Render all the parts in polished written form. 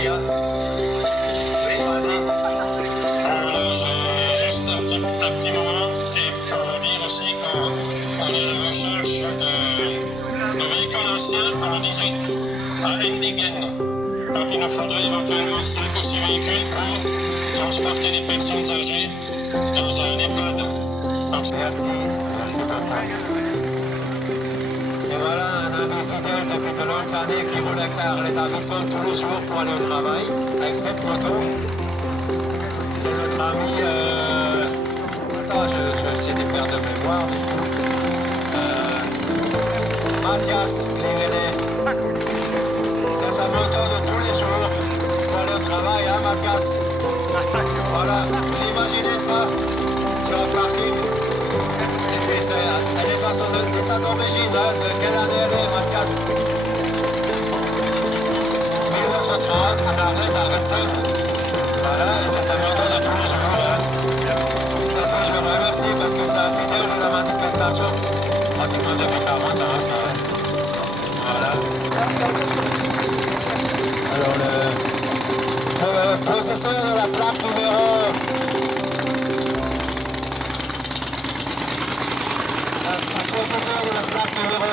Kia. Oui, vas-y. Voilà, j'ai juste un petit moment et pour vous dire aussi qu'on est à la recherche de véhicules anciens pour le 18 à Endingen. Donc il nous faudrait éventuellement 5 ou 6 véhicules pour transporter les personnes âgées dans un EHPAD. Donc, Merci papa. Et voilà un ami fidèle depuis de longues années qui roule avec sa Harley Davidson tous les jours pour aller au travail avec cette moto. C'est notre ami. Attends, j'ai des pertes de mémoire. Mathias Lévelé. C'est sa moto de tous les jours pour aller au travail, hein Mathias? Voilà, vous imaginez ça sur un parking? Et puis elle est dans son état d'origine, hein? De quelle année elle est, Mathias? 1930, à l'arrêt d'Arretson. Voilà, et c'est un moto de tous les jours, hein? Je le remercie parce que c'est un fidèle de la manifestation. Pratiquement depuis 40 ans, ça. Voilà. Alors le possesseur de la plaque numéro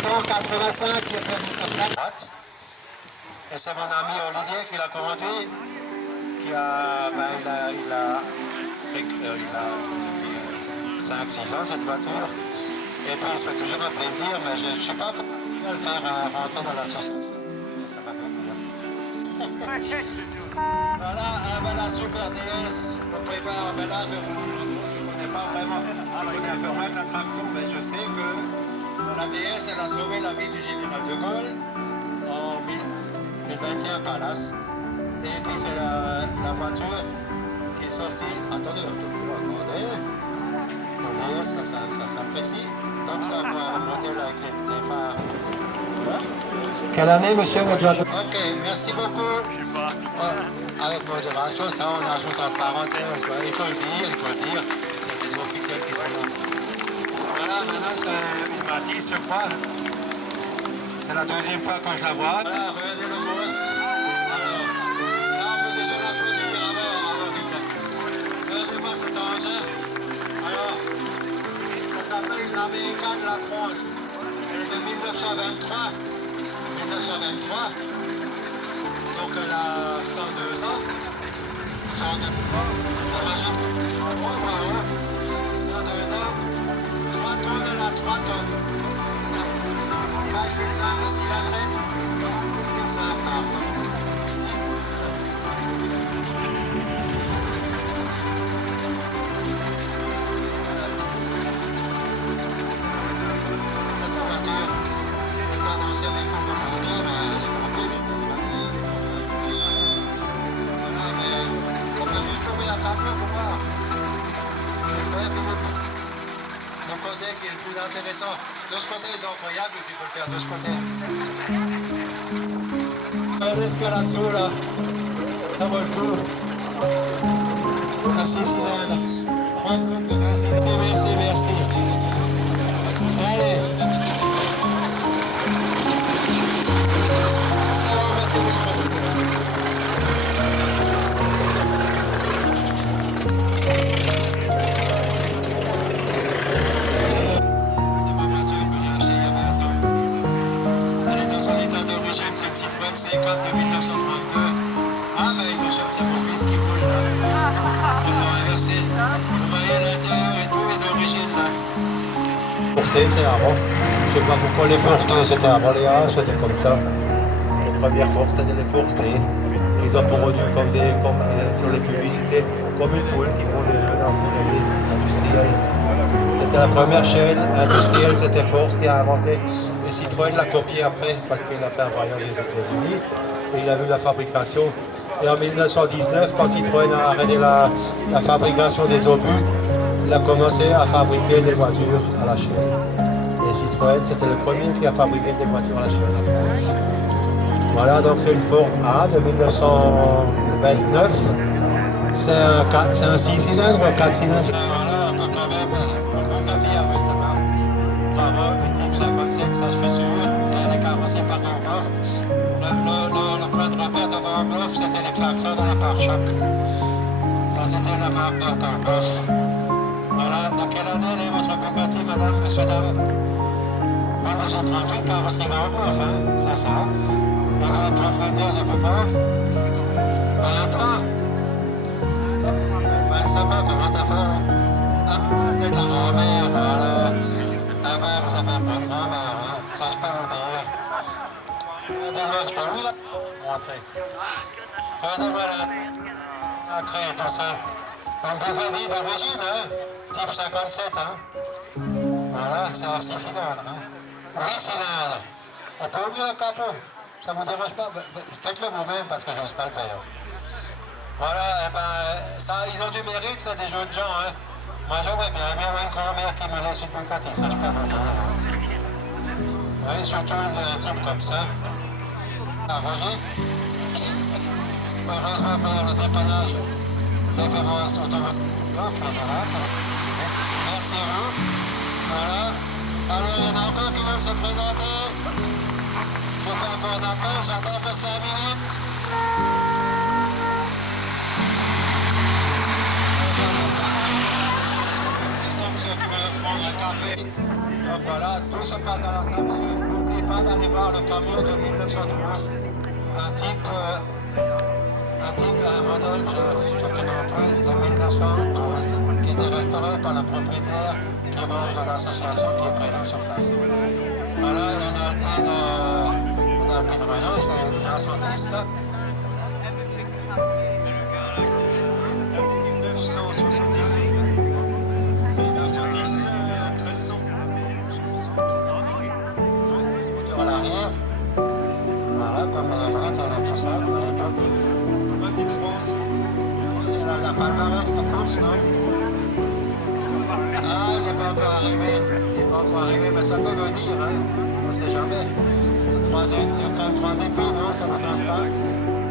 185 qui a perdu sa plaque. Et c'est mon ami Olivier qui l'a conduit, qui a, il a 5-6 ans cette voiture. Et puis il se fait toujours un plaisir, mais je ne sais pas pourquoi le faire rentrer dans l'association. Ça m'a fait bizarre. Voilà, la Super DS, on prépare, mais là je ne connais pas vraiment, je connais un peu moins que la traction, mais je sais que la DS elle a sauvé la vie du général de Gaulle en 1021 Palace. Et puis c'est la voiture qui est sortie, attendez, ça s'apprécie, donc ça va un modèle avec les phares. Quelle année, monsieur votre voiture? Ok, merci beaucoup. Avec modération, ça on ajoute en parenthèse. Il faut le dire. C'est des officiels qui sont là. Voilà, maintenant c'est une Matisse, je crois. C'est la deuxième fois que je la vois. Voilà, regardez le monstre. Alors, là on peut déjà l'applaudir avant. Regardez-moi cet engin. Alors, ça s'appelle une Américaine de la France. Elle est de 1923. Donc elle a 102 ans. 102 ans. 3 tonnes, elle a 3 tonnes. 4 litres 5 de cylindrée. 4 litres 5 par 6. Cette voiture, c'est un ancien véhicule de pompier, mais elle est montée, c'est une voiture. Voilà, mais on peut juste tourner la table pour voir. Le côté qui est le plus intéressant. De ce côté, les incroyables, tu peux le faire de ce côté. Regardez ce qu'il y a là-dessous, là. Ça vaut le coup. On a 6 cylindres. Merci. Allez. C'est de 1932. Ah, mais ils ont cherché mon fils qui roule là. Ils ont inversé. Vous voyez l'intérieur et tout est d'origine là. Fourté, c'est avant. Je sais pas pourquoi les fourtés c'était avant les haches, c'était comme ça. Les premières fourtes, c'était les fourtés. Qu'ils ont produit comme sur les publicités, comme une poule qui pond des œufs dans la poulerie industrielle. C'était la première chaîne industrielle, c'était Ford qui a inventé. Et Citroën l'a copié après parce qu'il a fait un voyage aux États-Unis et il a vu la fabrication. Et en 1919, quand Citroën a arrêté la fabrication des obus, il a commencé à fabriquer des voitures à la chaîne. Et Citroën, c'était le premier qui a fabriqué des voitures à la chaîne en France. Voilà, donc c'est une Ford A de 1929. C'est un 6 cylindres ou un 4 cylindres? Voilà, on peut quand même regarder à Westermark. Travaux, type 57, ça je suis sûr. Elle est carrossée par Gangloff. Le point de repère de Gangloff, c'était les pare-choc. Ça, c'était la marque de Carboff. Voilà. De quelle année est votre Bugatti, madame, monsieur, dame? 1938, carrosserie Carboff, hein, c'est ça. Et vous êtes propriétaire du Bugatti? 20 ans? 25 ans, comment t'as fait, là? Ah, c'est de la grand-mère, voilà. Ah ben, vous avez un peu de grand-mère, hein. Ça, je peux vous dire. Déjà, je peux vous la montrer. Regardez-moi là. À créer tout ça. Donc, Bugatti d'origine, hein. Type 57, hein. Voilà, c'est un 6 cylindres, hein. 8 cylindres. On peut ouvrir le capot. Ça vous dérange pas? Faites-le vous-même parce que j'ose pas le faire. Voilà, eh ben, ça, ils ont du mérite, c'est des jeunes gens, hein. Moi, j'aurais bien une grand-mère qui me laisse une Bugatti, ça, je peux vous dire. Hein. Oui, surtout un type comme ça. Ah, Roger? Heureusement pour le dépannage, référence automobile. Donc, voilà. Merci à vous. Voilà. Alors, il y en a encore qui veulent se présenter. Je fais encore un appel, j'attends pour 5 minutes. Donc voilà, tout se passe à la salle. N'oubliez pas d'aller voir le camion de 1912. Un modèle, je ne sais plus non plus, de 1912, qui était restauré par le propriétaire qui est membre de l'association qui est présent sur place. Voilà, une Alpine Renault, c'est une 110. 1970. C'est une 110 1300. Moteur à l'arrière. Voilà, comme les rues, on a tout ça à l'époque. Made in France. Il y a la palmarès de course, non? Ah, il n'est pas encore arrivé. Il n'est pas encore arrivé, mais ça peut venir, hein. On ne sait jamais. Il y a quand même 3 épées, non? Ça ne vous tente pas?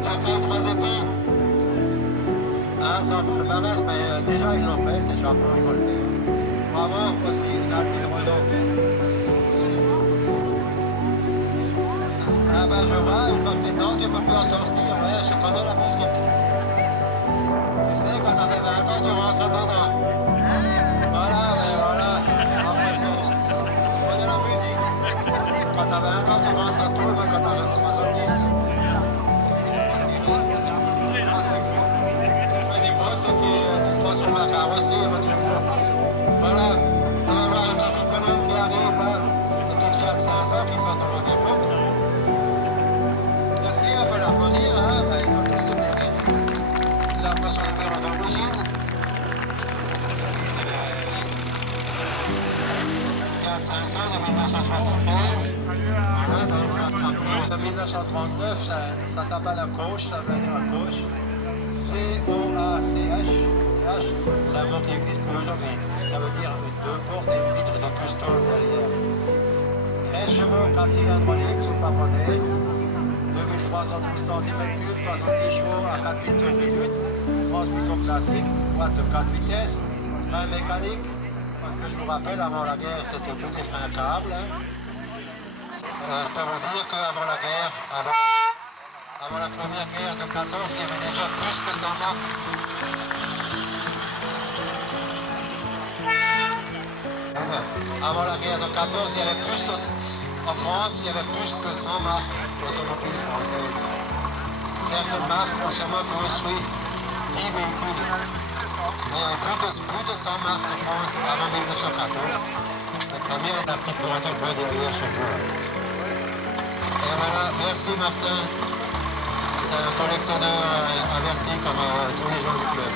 Tu as quand même 3 épées? Ah, c'est un palmarès, mais déjà ils l'ont fait, c'est champion, il faut le faire. Bravo, aussi, une Alpine Renault. Ah ben je vois, une fois que t'es dedans, tu peux plus en sortir, ouais, je connais la musique. Tu sais, quand t'avais 20 ans, tu rentrais dedans. Voilà, ben voilà. Après, je connais la musique. Quand t'avais 20 ans, tu rentres dans tout, mais quand t'avais 70, et puis tu te vois sur ma carrosserie, voilà, on va voir une petite Italienne qui arrive là, une petite Fiat 500 qui sont de l'eau d'époque. Merci, on peut l'applaudir, hein, ben, ils ont plus de mérite. Il a fait son numéro d'origine. C'est le Fiat 500 de 1973. Voilà, donc ça 1939, ça s'appelle la coche, ça veut dire la coche. C-O-A-C-H, c'est un mot qui existe plus aujourd'hui. Ça veut dire 2 portes et une vitre de cuistot derrière. 13 chevaux, 4 cylindres litres sous papotette, 2312 cm3, 70 chevaux à 4000 tours minute, transmission classique, boîte de 4 vitesses, frein mécanique, parce que je vous rappelle, avant la guerre, c'était tous des freins câbles. Hein. Je peux vous dire qu'avant la guerre, avant la première guerre de 14, il y avait déjà plus que 100 marques. Avant la guerre de 14, il y avait plus que, en France, il y avait plus que 100 marques automobiles françaises. Certaines marques ont seulement construit 10 véhicules. Mais il y avait plus de 100 marques en France avant 1914. La première, la petite voiture bleue derrière chez vous. Et voilà, merci Martin. C'est un collectionneur averti comme tous les gens du club.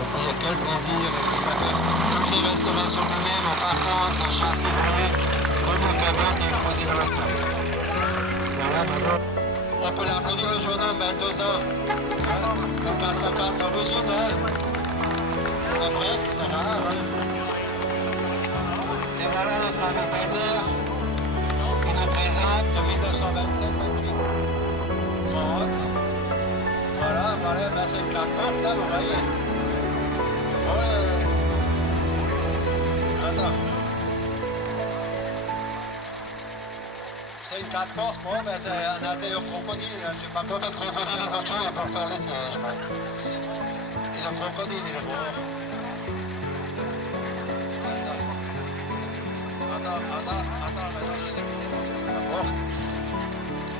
Et puis quel plaisir, et puis toutes les restaurations nous-mêmes en partant de Chasse-Bré, comme le cabin qui est exposé dans la salle. Voilà, maintenant, on peut l'applaudir le jeune homme, 22 ans. Hein? Faut pas de sa patte d'origine, hein? La brique, c'est rare, hein? Et voilà notre ami Peter, qui nous présente de 1927-28. Voilà, ben c'est une 4 portes là, vous voyez. Ouais. Attends. C'est une 4 portes, moi, ben c'est un intérieur crocodile. Je sais pas combien de crocodiles ils ont tués pour faire les sièges. Mais... Et le crocodile, il est mort. Attends, maintenant je sais plus. La porte.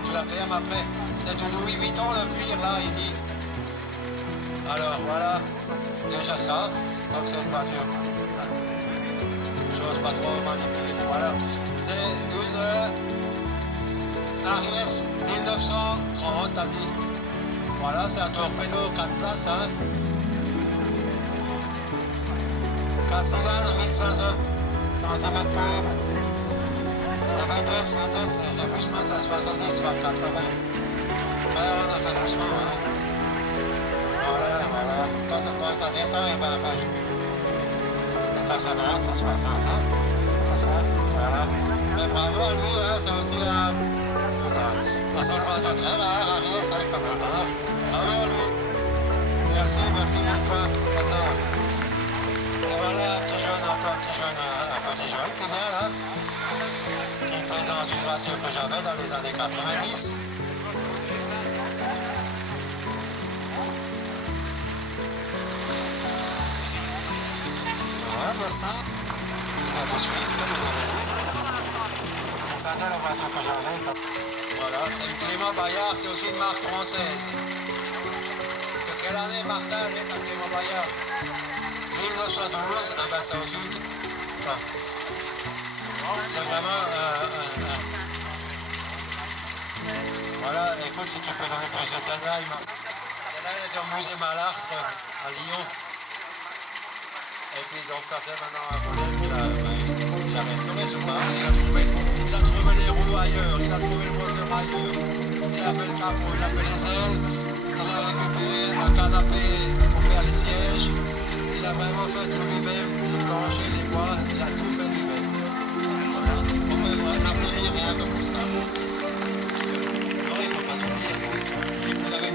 Tu la fermes après. C'est du Louis Vuitton le cuir là, il dit. Alors voilà, déjà ça, donc c'est une voiture. J'ose pas trop manipuler. Voilà, c'est une Aries 1930, t'as dit. Voilà, c'est un torpedo 4 places, hein. 4 cylindres, 1500 cm3. La vitesse, j'ai vu ce matin 70 soit 80. Ben, on a fait doucement, hein. Voilà. Quand ça descend, et ben, et quand ça monte, c'est 60, hein. C'est ça, voilà. Mais bravo à lui, hein, c'est aussi un... Un soldat très rare, Ariès, hein, comme le bar. Bravo à lui. Merci mille fois. Attends. Et voilà, un petit jeune, encore un petit jeune qui vient là. Qui présente une voiture que j'avais dans les années 90. Ouais, merci. C'est bien de Suisse, là, vous avez vu. C'est ça, la voiture que j'avais. Voilà, c'est une Clément Bayard, c'est aussi une marque française. De quelle année, Martin, est un Clément Bayard? 1912, ah ben c'est aussi. C'est vraiment Voilà, écoute, si tu peux donner plus de détails, celle-là, elle est au musée Malartre à Lyon. Et puis donc ça c'est maintenant un modèle qu'il a restauré sur Paris, il a trouvé les roues ailleurs, il a trouvé le moteur ailleurs, il a fait le capot, il a fait les ailes, il a récupéré un canapé pour faire les sièges, il a vraiment fait tout lui-même, le plancher, les bois, il a tout fait lui-même. Voilà, on peut applaudir rien que pour ça. Non, il ne faut pas tout dire. Si vous avez